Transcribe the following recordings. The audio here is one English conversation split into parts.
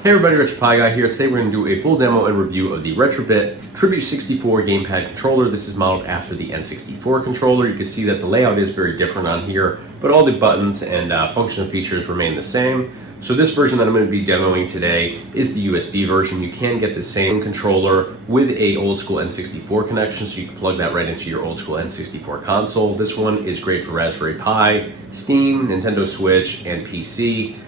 Hey everybody, RetroPie Guy here. Today we're going to do a full demo and review of the RetroBit Tribute 64 Gamepad Controller. This is modeled after the N64 Controller. You can see that the layout is very different on here, but all the buttons and function and features remain the same. So this version that I'm going to be demoing today is the USB version. You can get the same controller with a old school N64 connection, so you can plug that right into your old school N64 console. This one is great for Raspberry Pi, Steam, Nintendo Switch, and PC.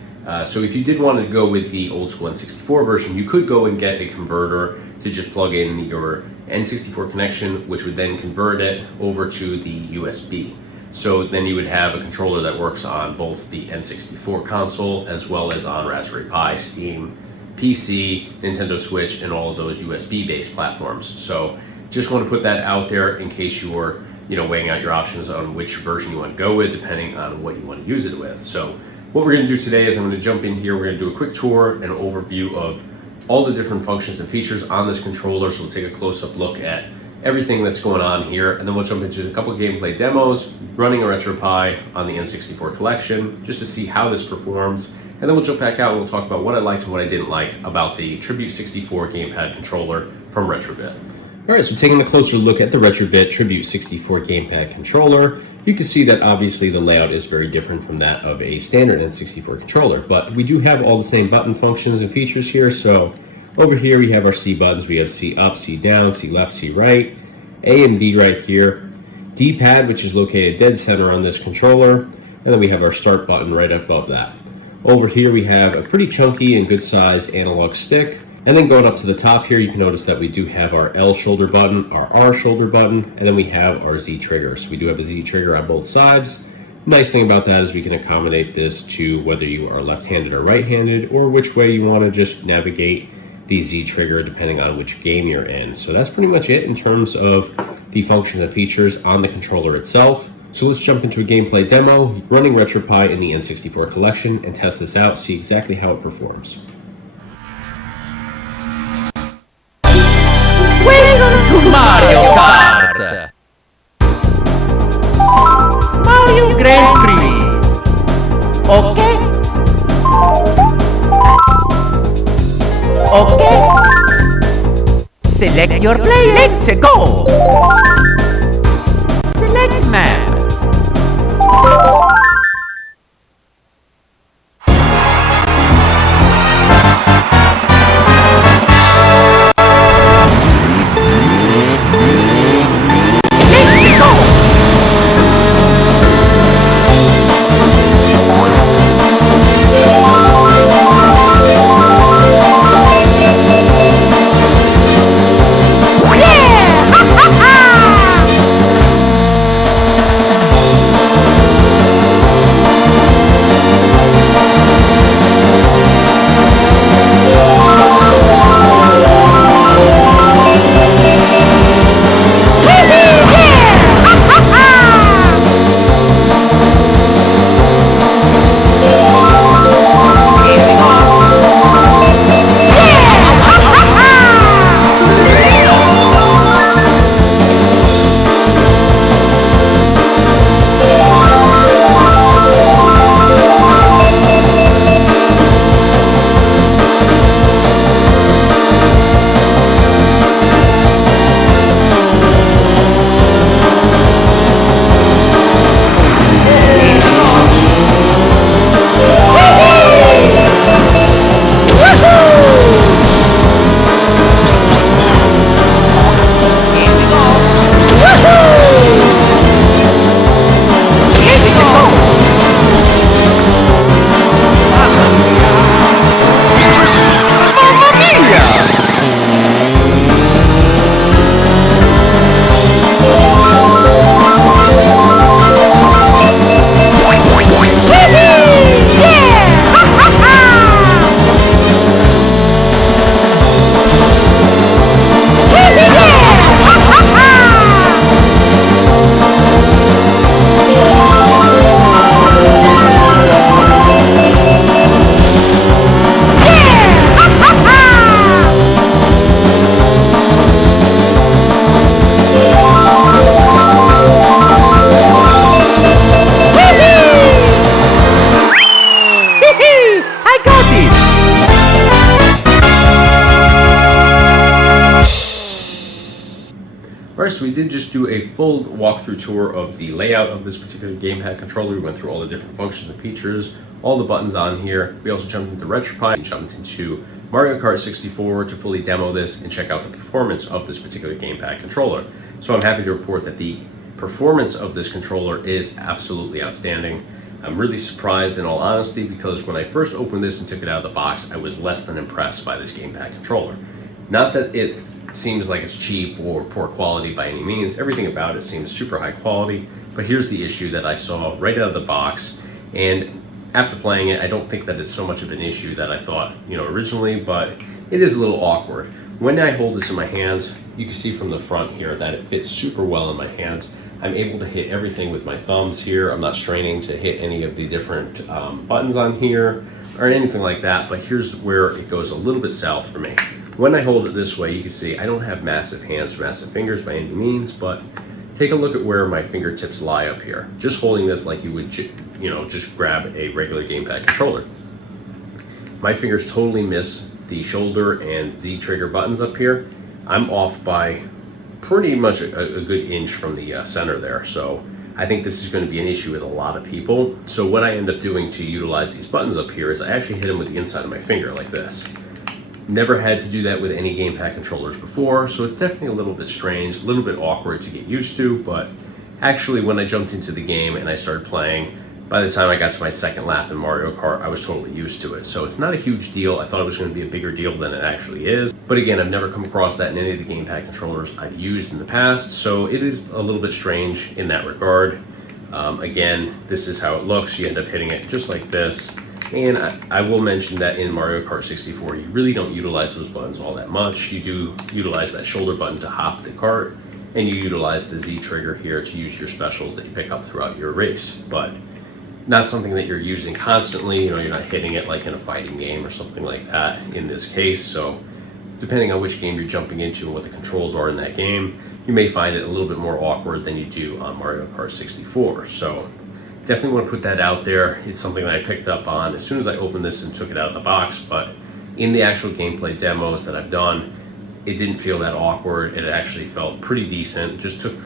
So if you did want to go with the old school N64 version, you could go and get a converter to just plug in your N64 connection, which would then convert it over to the USB. So then you would have a controller that works on both the N64 console as well as on Raspberry Pi, Steam, PC, Nintendo Switch, and all of those USB-based platforms. So just want to put that out there in case you're weighing out your options on which version you want to go with, depending on what you want to use it with. So what we're going to do today is I'm going to jump in here. We're going to do a quick tour and overview of all the different functions and features on this controller. So we'll take a close-up look at everything that's going on here, and then we'll jump into a couple of gameplay demos running a RetroPie on the N64 collection just to see how this performs. And then we'll jump back out and we'll talk about what I liked and what I didn't like about the Tribute 64 Gamepad Controller from RetroBit. Alright, so taking a closer look at the RetroBit Tribute 64 Gamepad Controller, you can see that obviously the layout is very different from that of a standard N64 controller, but we do have all the same button functions and features here. So over here we have our C buttons. We have C up, C down, C left, C right, A and B right here, D-pad, which is located dead center on this controller, and then we have our start button right above that. Over here we have a pretty chunky and good sized analog stick. And then going up to the top here, you can notice that we do have our L shoulder button, our R shoulder button, and then we have our Z trigger. So we do have a Z trigger on both sides. Nice thing about that is we can accommodate this to whether you are left-handed or right-handed, or which way you want to just navigate the Z trigger depending on which game you're in. So that's pretty much it in terms of the functions and features on the controller itself. So let's jump into a gameplay demo running RetroPie in the N64 collection and test this out, see exactly how it performs. Mario Kart! Mario Grand Prix! Okay? Okay? Select your play, let's go! Select map! so we did just do a full walkthrough tour of the layout of this particular gamepad controller. We went through all the different functions and features, all the buttons on here. We also jumped into RetroPie and jumped into Mario Kart 64 to fully demo this and check out the performance of this particular gamepad controller. So I'm happy to report that the performance of this controller is absolutely outstanding. I'm really surprised, in all honesty, because when I first opened this and took it out of the box, I was less than impressed by this gamepad controller. Not that it seems like it's cheap or poor quality by any means. Everything about it seems super high quality, but here's the issue that I saw right out of the box. And after playing it, I don't think that it's so much of an issue that I thought, originally, but it is a little awkward. When I hold this in my hands, you can see from the front here that it fits super well in my hands. I'm able to hit everything with my thumbs here. I'm not straining to hit any of the different buttons on here or anything like that, but here's where it goes a little bit south for me. When I hold it this way, you can see I don't have massive hands or massive fingers by any means, but take a look at where my fingertips lie up here. Just holding this like you would, just grab a regular gamepad controller. My fingers totally miss the shoulder and Z trigger buttons up here. I'm off by pretty much a good inch from the center there. So I think this is going to be an issue with a lot of people. So what I end up doing to utilize these buttons up here is I actually hit them with the inside of my finger like this. Never had to do that with any gamepad controllers before, so it's definitely a little bit strange, a little bit awkward to get used to, but actually when I jumped into the game and I started playing, by the time I got to my second lap in Mario Kart, I was totally used to it. So it's not a huge deal. I thought it was going to be a bigger deal than it actually is. But again, I've never come across that in any of the gamepad controllers I've used in the past, so it is a little bit strange in that regard. Again, this is how it looks. You end up hitting it just like this. And I will mention that in Mario Kart 64, you really don't utilize those buttons all that much. You do utilize that shoulder button to hop the cart, and you utilize the Z trigger here to use your specials that you pick up throughout your race. But not something that you're using constantly. You're not hitting it like in a fighting game or something like that in this case. So depending on which game you're jumping into and what the controls are in that game, you may find it a little bit more awkward than you do on Mario Kart 64. So definitely want to put that out there. It's something that I picked up on as soon as I opened this and took it out of the box, but in the actual gameplay demos that I've done, it didn't feel that awkward. It actually felt pretty decent. It just took,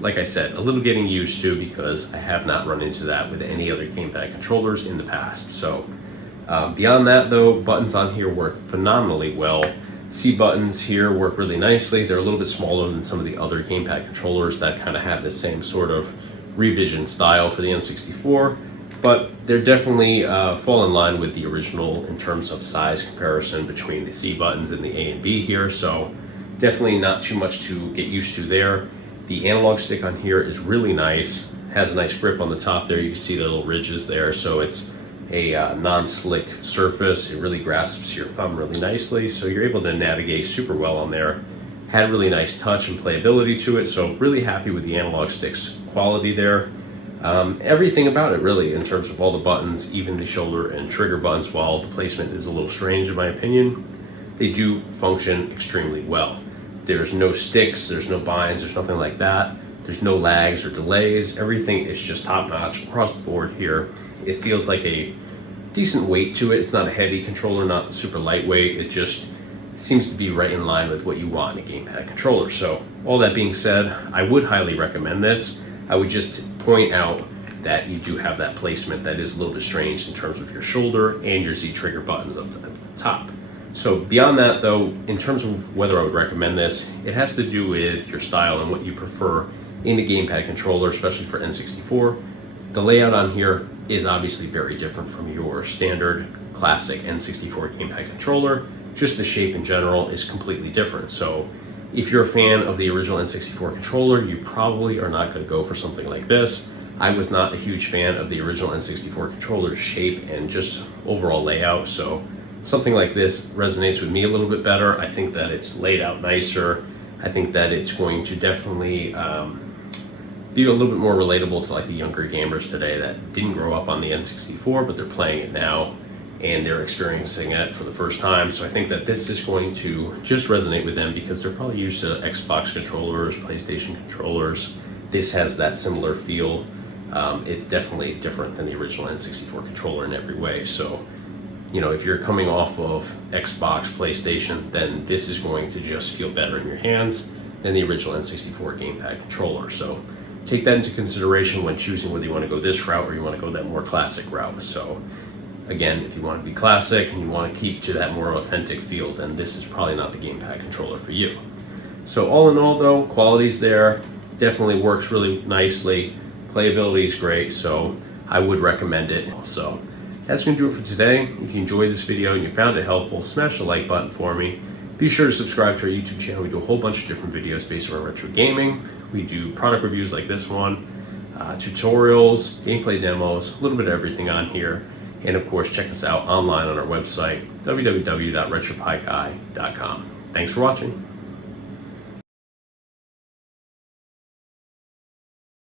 like I said, a little getting used to, because I have not run into that with any other gamepad controllers in the past. So beyond that though, buttons on here work phenomenally well. C buttons here work really nicely. They're a little bit smaller than some of the other gamepad controllers that kind of have the same sort of revision style for the N64, but they're definitely fall in line with the original in terms of size comparison between the C buttons and the A and B here, so definitely not too much to get used to there. The analog stick on here is really nice, has a nice grip on the top there. You can see the little ridges there, so it's a non-slick surface. It really grasps your thumb really nicely, so you're able to navigate super well on there. Had really nice touch and playability to it, so really happy with the analog stick's quality there. Everything about it really, in terms of all the buttons, even the shoulder and trigger buttons, while the placement is a little strange in my opinion, they do function extremely well. There's no sticks, there's no binds, there's nothing like that. There's no lags or delays. Everything is just top-notch across the board here. It feels like a decent weight to it. It's not a heavy controller, not super lightweight. It just seems to be right in line with what you want in a gamepad controller. So all that being said, I would highly recommend this. I would just point out that you do have that placement that is a little bit strange in terms of your shoulder and your Z trigger buttons up at the top. So beyond that though, in terms of whether I would recommend this, it has to do with your style and what you prefer in a gamepad controller, especially for N64. The layout on here is obviously very different from your standard classic N64 gamepad controller. Just the shape in general is completely different. So if you're a fan of the original N64 controller, you probably are not going to go for something like this. I was not a huge fan of the original N64 controller's shape and just overall layout, so something like this resonates with me a little bit better. I think that it's laid out nicer. I think that it's going to definitely be a little bit more relatable to like the younger gamers today that didn't grow up on the N64, but they're playing it now and they're experiencing it for the first time. So I think that this is going to just resonate with them because they're probably used to Xbox controllers, PlayStation controllers. This has that similar feel. It's definitely different than the original N64 controller in every way. So, you know, if you're coming off of Xbox, PlayStation, then this is going to just feel better in your hands. than the original N64 Gamepad Controller. So take that into consideration when choosing whether you want to go this route or you want to go that more classic route. So again, if you want to be classic and you want to keep to that more authentic feel, then this is probably not the Gamepad Controller for you. So all in all though, quality's there, definitely works really nicely, playability is great, so I would recommend it. So that's going to do it for today. If you enjoyed this video and you found it helpful, smash the like button for me. Be sure to subscribe to our YouTube channel. We do a whole bunch of different videos based around retro gaming. We do product reviews like this one, tutorials, gameplay demos, a little bit of everything on here. And of course, check us out online on our website, www.retropieguy.com. Thanks for watching.